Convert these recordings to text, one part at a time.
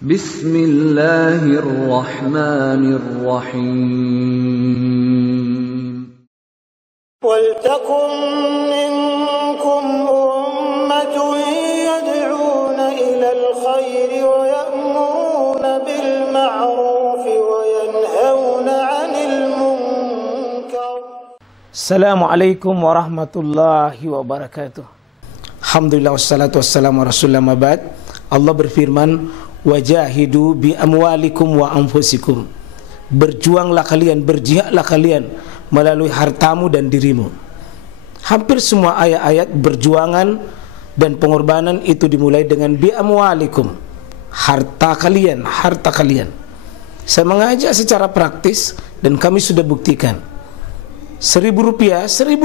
Bismillahirrahmanirrahim. وَلْتَكُنْ مِنْكُمْ أُمَّةٌ يَدْعُونَ إِلَى الْخَيْرِ وَيَأْمُرُونَ بِالْمَعْرُوفِ وَيَنْهَوْنَ عَنِ الْمُنْكَرِ. Assalamualaikum warahmatullahi wabarakatuh. Alhamdulillah wassalatu wassalamu ala rasulillah mabad. Allah berfirman, wajahidu bi amwalikum wa anfusikum. Berjuanglah kalian, berjihadlah kalian melalui hartamu dan dirimu. Hampir semua ayat-ayat berjuangan dan pengorbanan itu dimulai dengan bi amwalikum, harta kalian, harta kalian. Saya mengajak secara praktis dan kami sudah buktikan. Rp1.000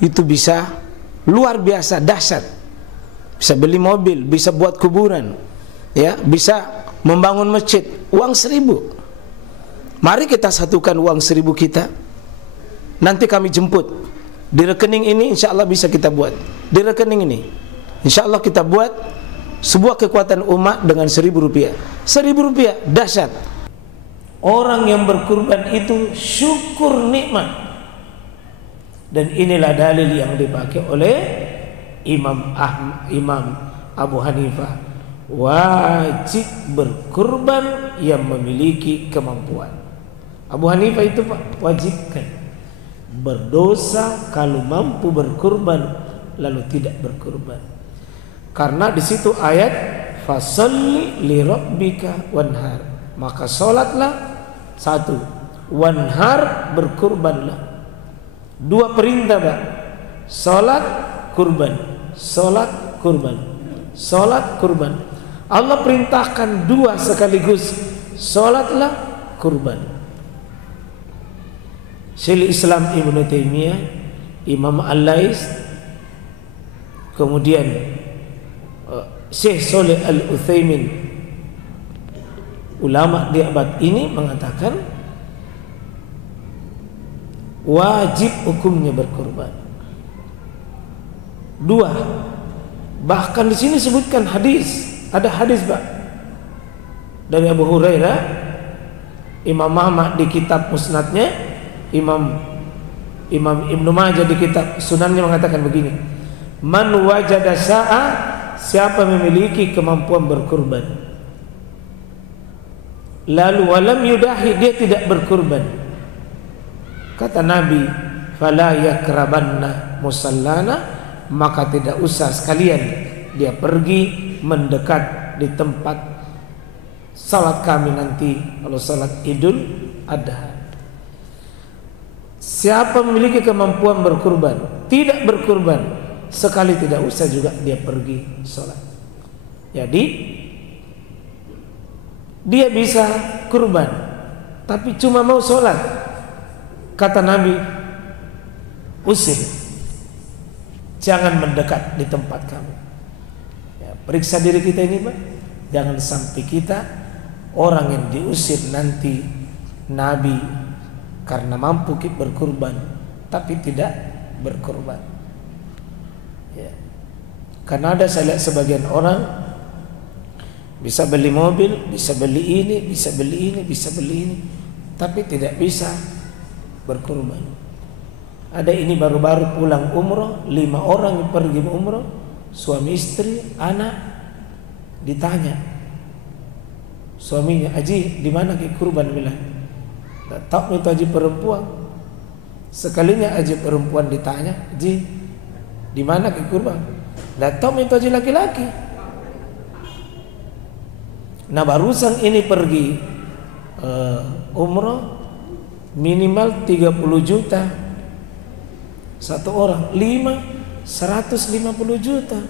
itu bisa luar biasa dahsyat. Bisa beli mobil, bisa buat kuburan, ya, bisa membangun masjid. Uang 1.000. Mari kita satukan uang 1.000 kita. Nanti kami jemput. Di rekening ini insya Allah bisa kita buat. Di rekening ini insya Allah kita buat sebuah kekuatan umat dengan Rp1.000. Rp1.000 dahsyat. Orang yang berkurban itu syukur nikmat. Dan inilah dalil yang dipakai oleh Imam Abu Hanifah. Wajib berkurban yang memiliki kemampuan. Abu Hanifah itu wajibkan. Berdosa kalau mampu berkurban lalu tidak berkurban. Karena di situ ayat fasalli li rabbika wanhar. Maka salatlah, satu, wanhar, berkurbanlah. Dua perintah, Pak. Salat, kurban. Salat, kurban. Salat, kurban. Allah perintahkan dua sekaligus. Salatlah, kurban. Syaikhul Islam Ibnu Taimiyah, Imam Al-Lais, kemudian Syekh Shalih Al-Utsaimin, ulama di abad ini mengatakan wajib hukumnya berkorban. Dua, bahkan di sini sebutkan hadis, ada hadis, Pak, dari Abu Hurairah. Imam Ahmad di kitab Musnadnya, Imam Ibnu Majah di kitab Sunannya mengatakan begini, man wajada sa'ah, siapa memiliki kemampuan berkurban, lalu walam yudahi, dia tidak berkurban, kata Nabi, fala yakrabanna musallana, maka tidak usah sekalian dia pergi mendekat di tempat salat kami nanti kalau salat Idul Adha. Siapa memiliki kemampuan berkurban, tidak berkurban, sekali tidak usah juga dia pergi sholat. Jadi dia bisa kurban, tapi cuma mau sholat. Kata Nabi, usir, jangan mendekat di tempat kami. Ya, periksa diri kita ini, Pak. Jangan sampai kita orang yang diusir nanti Nabi karena mampu berkurban tapi tidak berkurban, ya. Karena ada saya lihat sebagian orang bisa beli mobil, bisa beli ini, bisa beli ini, bisa beli ini, tapi tidak bisa berkurban. Ada ini baru-baru pulang umroh, 5 orang yang pergi umroh, suami istri, anak, ditanya suaminya, Haji di mana ke kurban? Bilang tak itu haji perempuan. Sekalinya haji perempuan ditanya, Haji di mana ke kurban? Tak tahu itu haji laki-laki. Nah, barusan ini pergi umroh minimal 30 juta satu orang, 150 juta.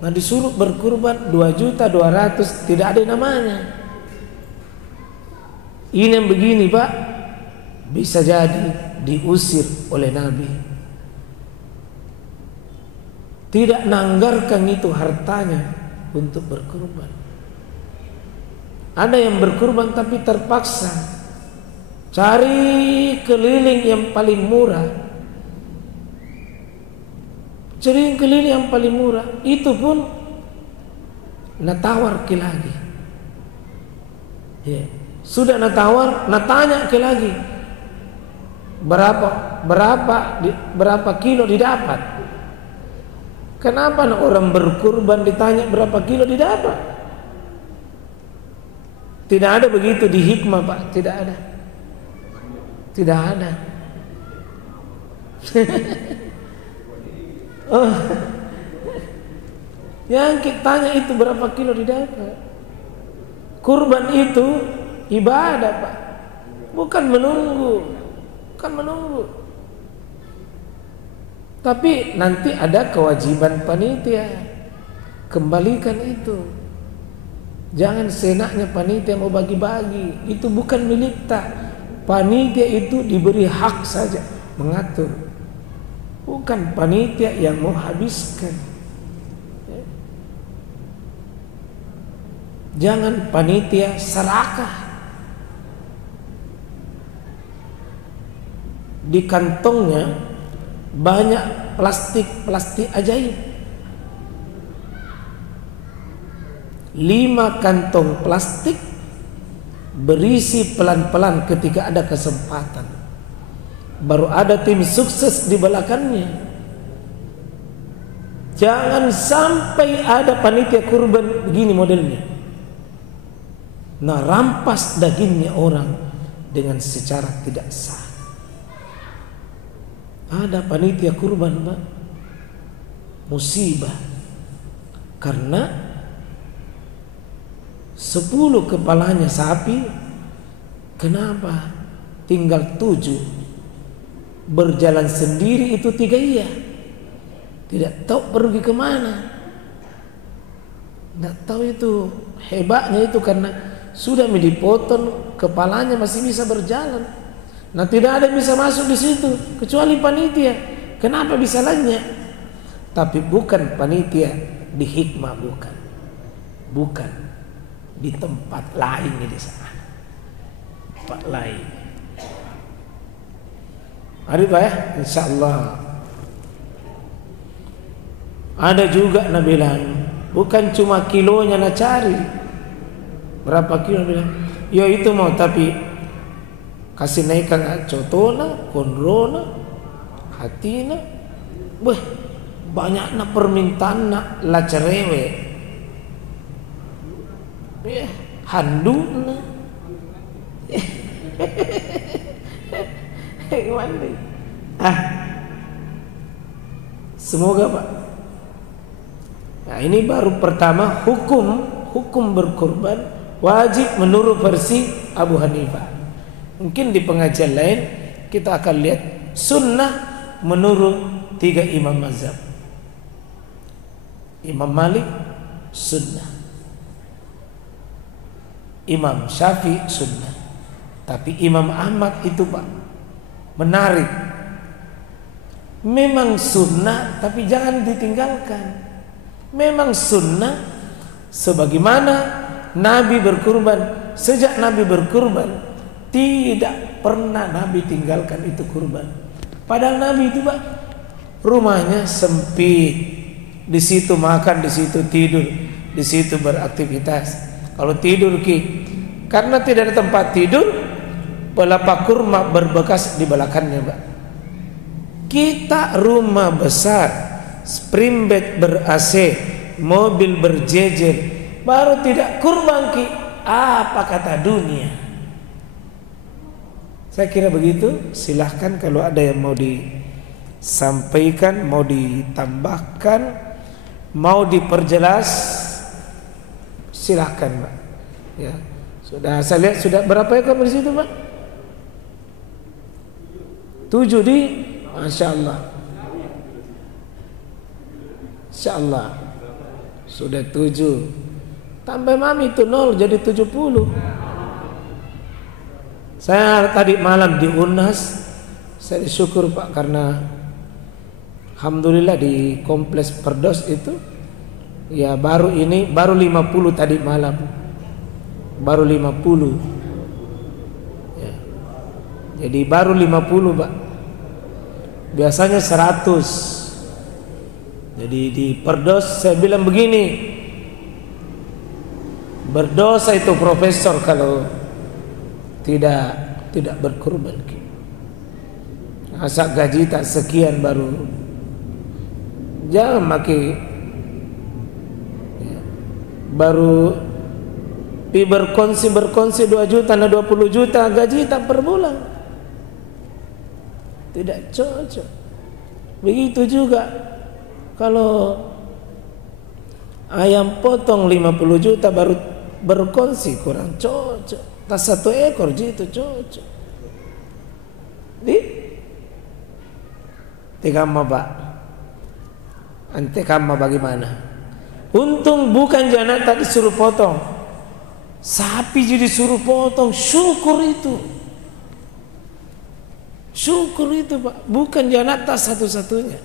Nah, disuruh berkurban 2.200.000, tidak ada namanya. Ini yang begini, Pak, bisa jadi diusir oleh Nabi. Tidak nanggarkan itu hartanya untuk berkurban. Ada yang berkurban tapi terpaksa cari keliling yang paling murah. Cari keliling yang paling murah, itu pun natawar ke lagi. Ya. Sudah natawar, natanya ke lagi. Berapa kilo didapat? Kenapa orang berkurban ditanya berapa kilo didapat? Tidak ada begitu di hikmah, Pak. Tidak ada. Tidak ada. Oh. Yang kita tanya itu berapa kilo didapat. Kurban itu ibadah, Pak. Bukan menunggu. Tapi nanti ada kewajiban panitia. Kembalikan itu. Jangan senaknya panitia mau bagi-bagi. Itu bukan milik tak. Panitia itu diberi hak saja mengatur. Bukan panitia yang mau habiskan. Jangan panitia serakah. Di kantongnya banyak plastik ajaib. 5 kantong plastik berisi pelan-pelan ketika ada kesempatan. Baru ada tim sukses di belakangnya. Jangan sampai ada panitia kurban begini modelnya. Nah, rampas dagingnya orang dengan secara tidak sah. Ada panitia kurban, Pak, musibah. Karena 10 kepalanya sapi, kenapa tinggal 7? Berjalan sendiri itu 3 iya. Tidak tahu pergi kemana. Tidak tahu itu. Hebatnya itu karena sudah dipotong, kepalanya masih bisa berjalan. Nah, tidak ada yang bisa masuk di situ kecuali panitia. Kenapa bisa lenyap? Tapi bukan panitia di hikmah, bukan di tempat lain di sana. Tempat lain. Ada Pak ya? Insyaallah. Ada juga Nabi bilang, bukan cuma kilonya nak cari. Berapa kilo bilang? Ya itu mau, tapi kasih naikkan cotona, konrona, hatina. Wah, banyaknya permintaan nak la cerewe. Ya, handuna. Gimana? Semoga Pak. Nah, ini baru pertama hukum berkorban wajib menurut versi Abu Hanifah. Mungkin di pengajian lain kita akan lihat sunnah menurut 3 imam mazhab. Imam Malik sunnah, Imam Syafi'i sunnah. Tapi Imam Ahmad itu Pak menarik. Memang sunnah tapi jangan ditinggalkan. Memang sunnah sebagaimana Nabi berkurban. Sejak Nabi berkurban tidak pernah Nabi tinggalkan itu kurban. Padahal Nabi itu Pak rumahnya sempit. Di situ makan, di situ tidur, di situ beraktivitas. Kalau tidur karena tidak ada tempat tidur, pelapa kurma berbekas di belakangnya, Pak. Kita rumah besar, spring bed ber-AC, mobil berjejer, baru tidak kurban apa kata dunia? Saya kira begitu. Silahkan kalau ada yang mau disampaikan, mau ditambahkan, mau diperjelas, silahkan Pak. Ya, sudah saya lihat sudah berapa ekor di situ Pak? 7 di, Masya Allah. Insya Allah sudah 7. Tambah mami itu 0 jadi 70. Saya tadi malam di Unas, saya syukur Pak karena alhamdulillah di kompleks Firdaus itu ya baru 50 tadi malam. Baru 50. Ya. Jadi baru 50 Pak. Biasanya 100. Jadi di Firdaus saya bilang begini, Berdosa itu profesor kalau tidak berkurban. Masa gaji tak sekian baru jangan maki baru berkongsi 2 juta na 20 juta gaji tak per bulan. Tidak cocok. Begitu juga kalau ayam potong 50 juta baru berkongsi kurang cocok. Tak 1 ekor itu cocok. Tekama Pak. Ante kama bagaimana? Untung bukan janata disuruh potong. Sapi jadi suruh potong. Syukur itu Pak. Bukan janata satu-satunya.